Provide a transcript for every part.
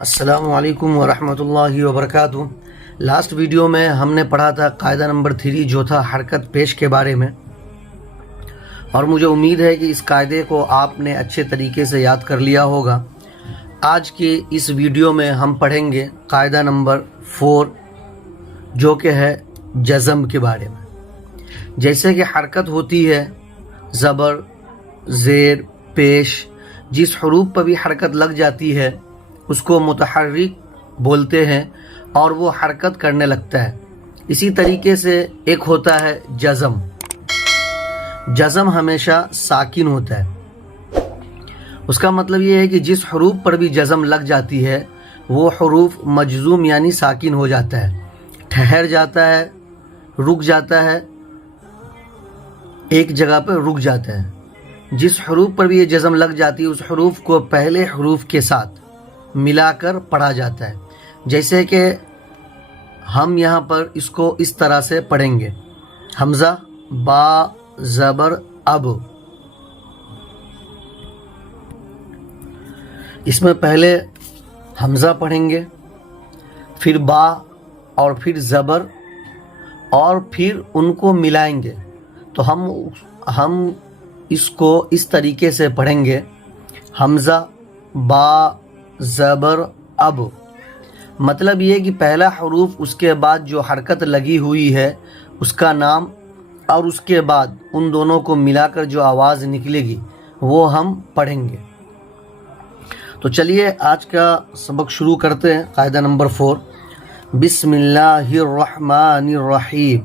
السلام علیکم ورحمۃ اللہ وبرکاتہ۔ لاسٹ ویڈیو میں ہم نے پڑھا تھا قاعدہ نمبر 3 جو تھا حرکت پیش کے بارے میں، اور مجھے امید ہے کہ اس قاعدے کو آپ نے اچھے طریقے سے یاد کر لیا ہوگا۔ آج کے اس ویڈیو میں ہم پڑھیں گے قاعدہ نمبر 4 جو کہ ہے جزم کے بارے میں۔ جیسے کہ حرکت ہوتی ہے زبر، زیر، پیش، جس حروف پر بھی حرکت لگ جاتی ہے اس کو متحرک بولتے ہیں اور وہ حرکت کرنے لگتا ہے۔ اسی طریقے سے ایک ہوتا ہے جزم۔ جزم ہمیشہ ساکن ہوتا ہے۔ اس کا مطلب یہ ہے کہ جس حروف پر بھی جزم لگ جاتی ہے وہ حروف مجزوم یعنی ساکن ہو جاتا ہے، ٹھہر جاتا ہے، رک جاتا ہے، ایک جگہ پہ رک جاتا ہے۔ جس حروف پر بھی یہ جزم لگ جاتی ہے اس حروف کو پہلے حروف کے ساتھ ملا کر پڑھا جاتا ہے۔ جیسے کہ ہم یہاں پر اس کو اس طرح سے پڑھیں گے، حمزہ، با، زبر، اب۔ اس میں پہلے حمزہ پڑھیں گے، پھر با اور پھر زبر، اور پھر ان کو ملائیں گے۔ تو ہم اس کو اس طریقے سے پڑھیں گے، حمزہ، با، زبر، اب۔ مطلب یہ کہ پہلا حروف، اس کے بعد جو حرکت لگی ہوئی ہے اس کا نام، اور اس کے بعد ان دونوں کو ملا کر جو آواز نکلے گی وہ ہم پڑھیں گے۔ تو چلیے آج کا سبق شروع کرتے ہیں۔ قاعدہ نمبر 4، بسم اللہ الرحمن الرحیم۔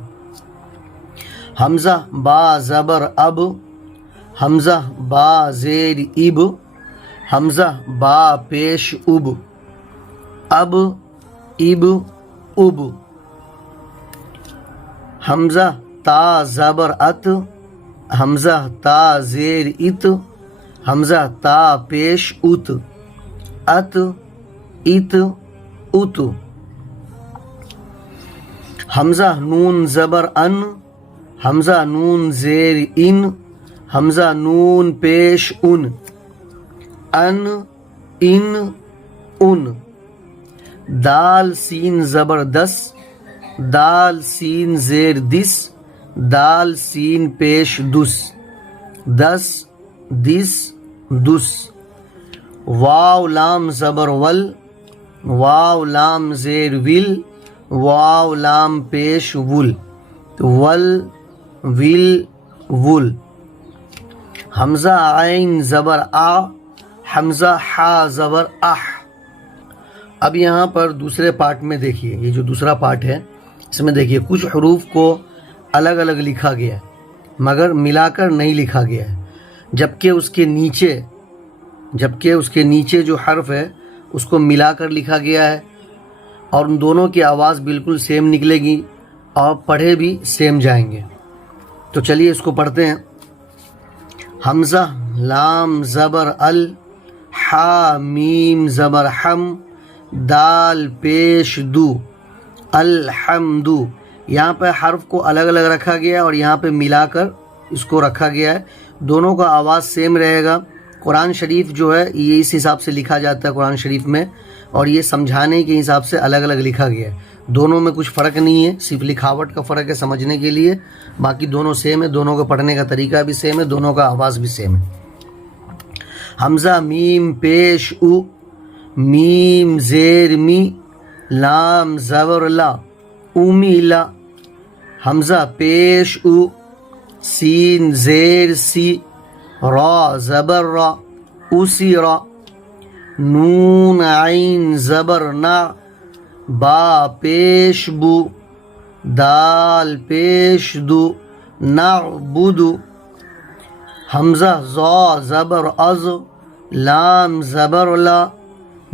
حمزہ، با، زبر، اب، حمزہ، با، زیر، اب، حمزہ، با، پیش، اب، اب، اب، اب۔ حمزہ، تا، زبر، ات، حمزہ، تا، زیر، ات، حمزہ، تا، پیش، ات، ات، ات، ات۔ حمزہ، نون، زبر، ان، حمزہ، نون، زیر، ان، حمزہ، نون، پیش، ان، ان، ان، ان۔ دال، سین، زبر، دس، دال، سین، زیر، دس، دال، سین، پیش، دس، دس، دس، دس۔ واو، لام، زبر، ول، واو، لام، زیر، ول، واو، لام، پیش، ول، ول، ول، ول۔ حمزہ، عین، زبر، آ، حمزہ، حا، زبر، اح۔ اب یہاں پر دوسرے پارٹ میں دیکھیے، یہ جو دوسرا پارٹ ہے اس میں دیکھیے کچھ حروف کو الگ الگ لکھا گیا ہے مگر ملا کر نہیں لکھا گیا ہے، جبکہ اس کے نیچے جو حرف ہے اس کو ملا کر لکھا گیا ہے، اور ان دونوں کی آواز بالکل سیم نکلے گی اور پڑھے بھی سیم جائیں گے۔ تو چلیے اس کو پڑھتے ہیں۔ حمزہ، لام، زبر، ال، حا، میم، زبر، حم، دال، پیش، دو، الحمد۔ یہاں پہ حرف کو الگ الگ رکھا گیا ہے اور یہاں پہ ملا کر اس کو رکھا گیا ہے، دونوں کا آواز سیم رہے گا۔ قرآن شریف جو ہے یہ اس حساب سے لکھا جاتا ہے قرآن شریف میں، اور یہ سمجھانے کے حساب سے الگ الگ لکھا گیا ہے۔ دونوں میں کچھ فرق نہیں ہے، صرف لکھاوٹ کا فرق ہے سمجھنے کے لیے، باقی دونوں سیم ہے، دونوں کا پڑھنے کا طریقہ بھی سیم ہے، دونوں کا آواز بھی سیم ہے۔ حمزہ، میم، پیش، او، میم، زیر، می، لام، زبر، لا، اومی، لا۔ حمزہ، پیش، او، سین، زیر، سی، را، زبر، را، اسی، را۔ نون، عین، زبر، نا، با، پیش، بو، دال، پیش، دو، نعبد۔ حمزہ، زا، زبر، از، لام، زبر، لا،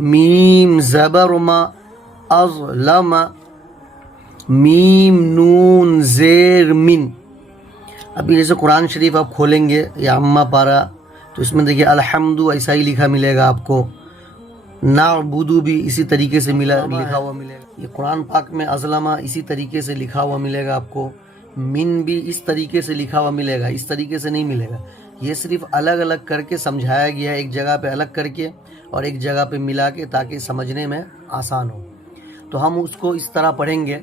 میم، زبر، ما، اظلم۔ میم، نون، زیر، من۔ ابھی جیسے قرآن شریف آپ کھولیں گے یا اما پارا تو اس میں دیکھیے الحمد ایسا ہی لکھا ملے گا آپ کو، نعبدو بھی اسی طریقے سے لکھا ہوا ملے گا۔ یہ قرآن پاک میں ازلمہ اسی طریقے سے لکھا ہوا ملے گا آپ کو۔ من بھی اس طریقے سے لکھا ہوا ملے گا، اس طریقے سے نہیں ملے گا. یہ صرف الگ الگ کر کے سمجھایا گیا ہے، ایک جگہ پہ الگ کر کے اور ایک جگہ پہ ملا کے، تاکہ سمجھنے میں آسان ہو. تو ہم اس کو اس طرح پڑھیں گے.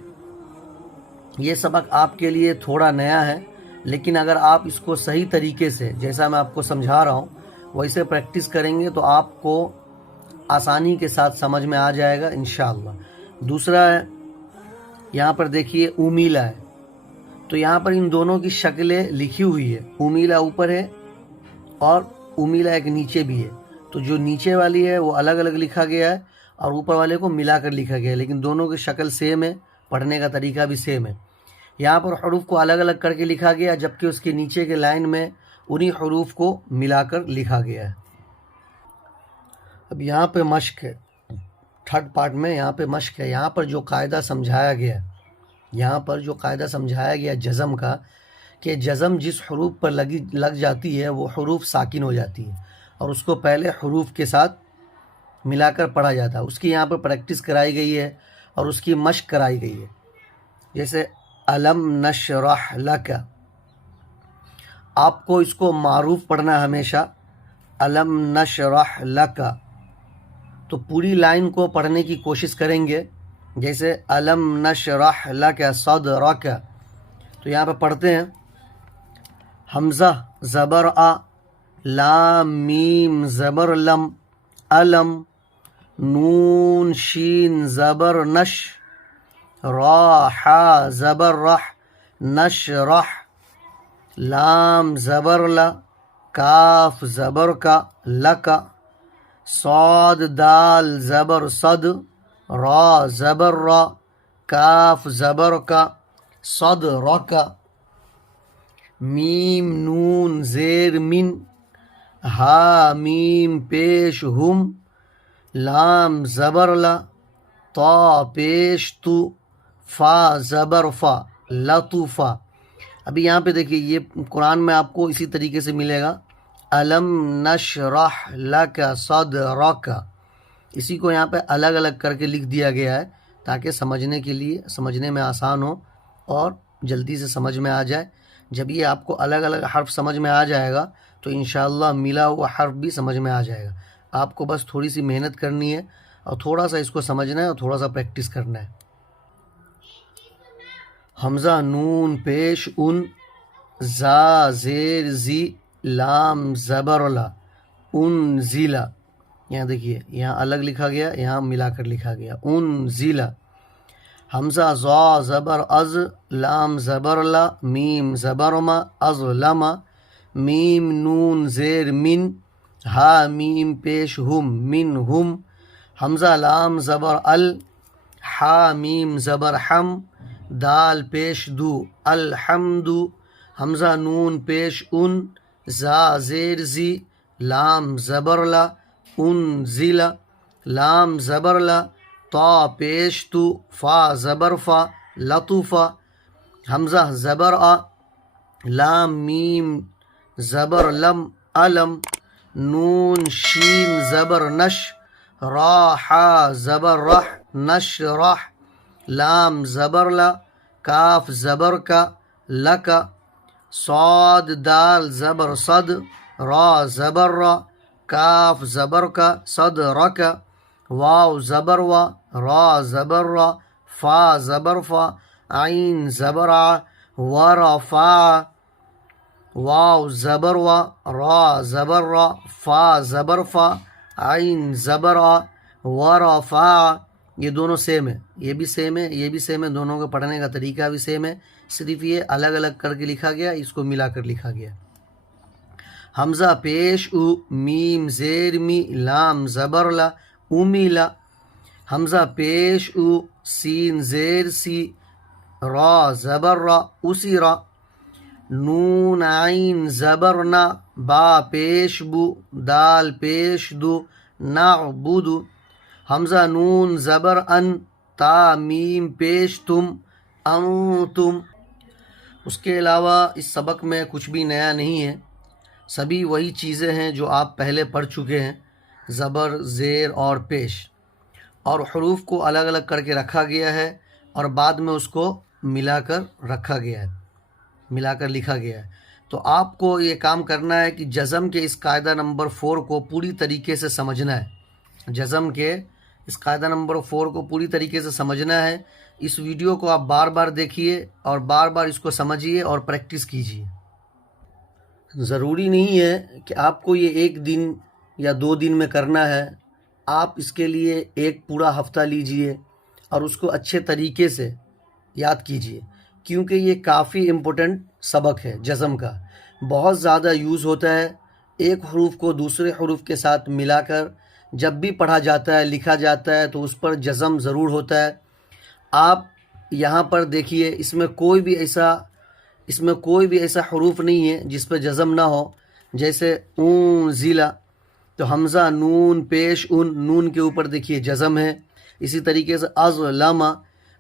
یہ سبق آپ کے لیے تھوڑا نیا ہے، لیکن اگر آپ اس کو صحیح طریقے سے، جیسا میں آپ کو سمجھا رہا ہوں ویسے پریکٹس کریں گے تو آپ کو آسانی کے ساتھ سمجھ میں آ جائے گا انشاءاللہ. دوسرا ہے، یہاں پر دیکھیے امیلا ہے، تو یہاں پر ان دونوں کی شکلیں لکھی ہوئی ہے. امیلا اوپر ہے اور امیلا ایک نیچے بھی ہے. تو جو نیچے والی ہے وہ الگ الگ لکھا گیا ہے اور اوپر والے کو ملا کر لکھا گیا ہے، لیکن دونوں کی شکل سیم ہے، پڑھنے کا طریقہ بھی سیم ہے. یہاں پر حروف کو الگ الگ کر کے لکھا گیا، جبکہ اس کے نیچے کے لائن میں انہی حروف کو ملا کر لکھا گیا ہے. اب یہاں پہ مشق ہے، تھرڈ پارٹ میں یہاں پہ مشق ہے. یہاں پر جو قاعدہ سمجھایا گیا، یہاں پر جو قاعدہ سمجھایا گیا جزم کا، کہ جزم جس حروف پر لگ جاتی ہے وہ حروف ساکن ہو جاتی ہے اور اس کو پہلے حروف کے ساتھ ملا کر پڑھا جاتا ہے. اس کی یہاں پر پریکٹس کرائی گئی ہے اور اس کی مشق کرائی گئی ہے. جیسے الم نشرح لک، آپ کو اس کو معروف پڑھنا ہے ہمیشہ، الم نشرح لک. تو پوری لائن کو پڑھنے کی کوشش کریں گے. جیسے الم نشرح لک صدرک، تو یہاں پہ پڑھتے ہیں حمزہ زبر آ، لام میم زبر لم، علم، نون شین زبر نش، را حا زبر رح، نشرح، لام زبر ل، کاف زبر کا لک، صاد دال زبر صد، را زبر را، کاف زبر کا صد رک، میم نون زیر من، ہا میم پیش ہم، لام زبر لا، طا پیش تو، فا زبر فا لطفا. ابھی یہاں پہ دیکھیے یہ قرآن میں آپ کو اسی طریقے سے ملے گا، الم نشرح لک صدرک. اسی کو یہاں پہ الگ الگ کر کے لکھ دیا گیا ہے تاکہ سمجھنے کے لیے، سمجھنے میں آسان ہو اور جلدی سے سمجھ میں آ جائے. جب یہ آپ کو الگ الگ حرف سمجھ میں آ جائے گا تو انشاءاللہ ملا ہوا حرف بھی سمجھ میں آ جائے گا. آپ کو بس تھوڑی سی محنت کرنی ہے اور تھوڑا سا اس کو سمجھنا ہے اور تھوڑا سا پریکٹس کرنا ہے. حمزہ نون پیش ان، زا زیر زی، لام زبر لا، ان زیلا. یہاں دیکھیے یہاں الگ لکھا گیا، یہاں ملا کر لکھا گیا، ان زیلا. حمزہ زا زبر از، لام زبر لا، میم زبر ما، ازلما، میم نون زیر من، ہا میم پیش ہم، من ہم. حمزہ لام زبر ال، ہا میم زبر ہم، دال پیش دو، الحمد. حمزہ نون پیش ان، زا زیر زی، لام زبر لا، ان زیلا، لام زبر لا، طا پیش تو، فا زبر فا لطفا. حمزہ زبر آ، لام میم زبر لم، علم، نون شین زبر نش، را حا زبر رح، نشرح، لام زبر لا، کاف زبر کا لک، صاد دال زبر صد، را زبر را، کاف زبر کا صد رک، واو زبر وا، را زبر را، فا زبر فا، عین زبر ع، ورفع، واو زبر وا، را زبر را، فا زبر فا، عین زبر ع، ورفع. یہ دونوں سیم ہے، یہ بھی سیم ہے، یہ بھی سیم ہے، دونوں کو پڑھنے کا طریقہ بھی سیم ہے، صرف یہ الگ الگ کر کے لکھا گیا، اس کو ملا کر لکھا گیا. حمزہ پیش او، میم زیر می، لام زبر لا، امیلا. حمزہ پیش او، سین زیر سی، را زبر را، اسی را. نون عین زبر نا، با پیش بو، دال پیش دو، نعبد. حمزہ نون زبر ان، تا میم پیش تم، انتم. اس کے علاوہ اس سبق میں کچھ بھی نیا نہیں ہے، سبھی وہی چیزیں ہیں جو آپ پہلے پڑھ چکے ہیں، زبر، زیر اور پیش. اور حروف کو الگ الگ کر کے رکھا گیا ہے اور بعد میں اس کو ملا کر رکھا گیا ہے. ملا کر لکھا گیا ہے. تو آپ کو یہ کام کرنا ہے کہ جزم کے اس قاعدہ نمبر 4 کو پوری طریقے سے سمجھنا ہے. جزم کے اس قاعدہ نمبر 4 کو پوری طریقے سے سمجھنا ہے. اس ویڈیو کو آپ بار بار دیکھیے اور بار بار اس کو سمجھیے اور پریکٹس کیجیے. ضروری نہیں ہے کہ آپ کو یہ 1 دن یا 2 دن میں کرنا ہے. آپ اس کے لیے ایک پورا ہفتہ لیجئے اور اس کو اچھے طریقے سے یاد کیجیے، کیونکہ یہ کافی امپورٹنٹ سبق ہے. جزم کا بہت زیادہ یوز ہوتا ہے. ایک حروف کو دوسرے حروف کے ساتھ ملا کر جب بھی پڑھا جاتا ہے، لکھا جاتا ہے تو اس پر جزم ضرور ہوتا ہے. آپ یہاں پر دیکھیے، اس میں کوئی بھی ایسا حروف نہیں ہے جس پہ جزم نہ ہو. جیسے اون ضلع، تو حمزہ نون پیش نون کے اوپر دیکھیے جزم ہے. اسی طریقے سے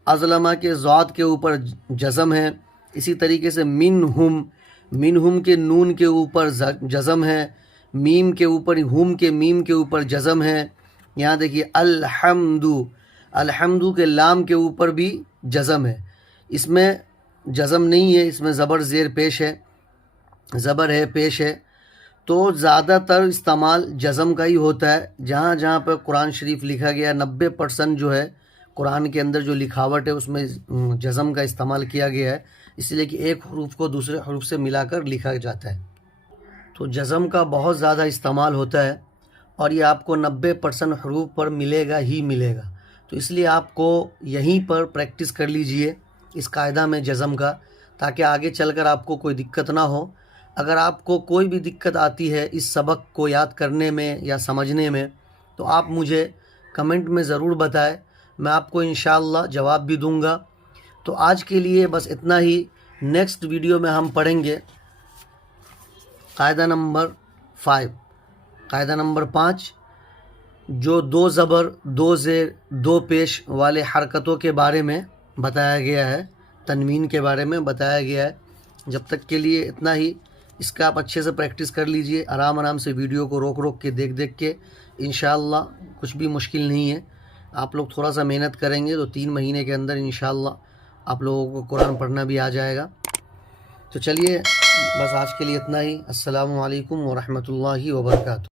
ازلمہ کے ضاد کے اوپر جزم ہے. اسی طریقے سے منہم کے نون کے اوپر جزم ہے. میم کے اوپر میم کے اوپر جزم ہے. یہاں دیکھیے الحمد کے لام کے اوپر بھی جزم ہے. اس میں جزم نہیں ہے، اس میں زبر زیر پیش ہے، زبر ہے پیش ہے. تو زیادہ تر استعمال جزم کا ہی ہوتا ہے. جہاں جہاں پہ قرآن شریف لکھا گیا 90% جو ہے قرآن کے اندر جو لکھاوٹ ہے اس میں جزم کا استعمال کیا گیا ہے، اس لیے کہ ایک حروف کو دوسرے حروف سے ملا کر لکھا جاتا ہے. تو جزم کا بہت زیادہ استعمال ہوتا ہے اور یہ آپ کو 90% حروف پر ملے گا ہی ملے گا. تو اس لیے آپ کو یہیں پر پریکٹس کر لیجئے اس قاعدہ میں جزم کا، تاکہ آگے چل کر آپ کو کوئی دقت نہ ہو. اگر آپ کو کوئی بھی دقت آتی ہے اس سبق کو یاد کرنے میں یا سمجھنے میں تو آپ مجھے کمنٹ میں ضرور بتائیں، میں آپ کو انشاءاللہ جواب بھی دوں گا. تو آج کے لیے بس اتنا ہی. نیکسٹ ویڈیو میں ہم پڑھیں گے قاعدہ نمبر 5. قاعدہ نمبر 5 جو 2 زبر 2 زیر 2 پیش والے حرکتوں کے بارے میں بتایا گیا ہے، تنوین کے بارے میں بتایا گیا ہے. جب تک کے لیے اتنا ہی. اس کا آپ اچھے سے پریکٹس کر لیجئے، آرام سے ویڈیو کو روک کے دیکھ کے. انشاءاللہ کچھ بھی مشکل نہیں ہے. آپ لوگ تھوڑا سا محنت کریں گے تو 3 مہینے کے اندر انشاءاللہ آپ لوگوں کو قرآن پڑھنا بھی آ جائے گا. تو چلیے بس آج کے لیے اتنا ہی. السلام علیکم ورحمۃ اللہ وبرکاتہ.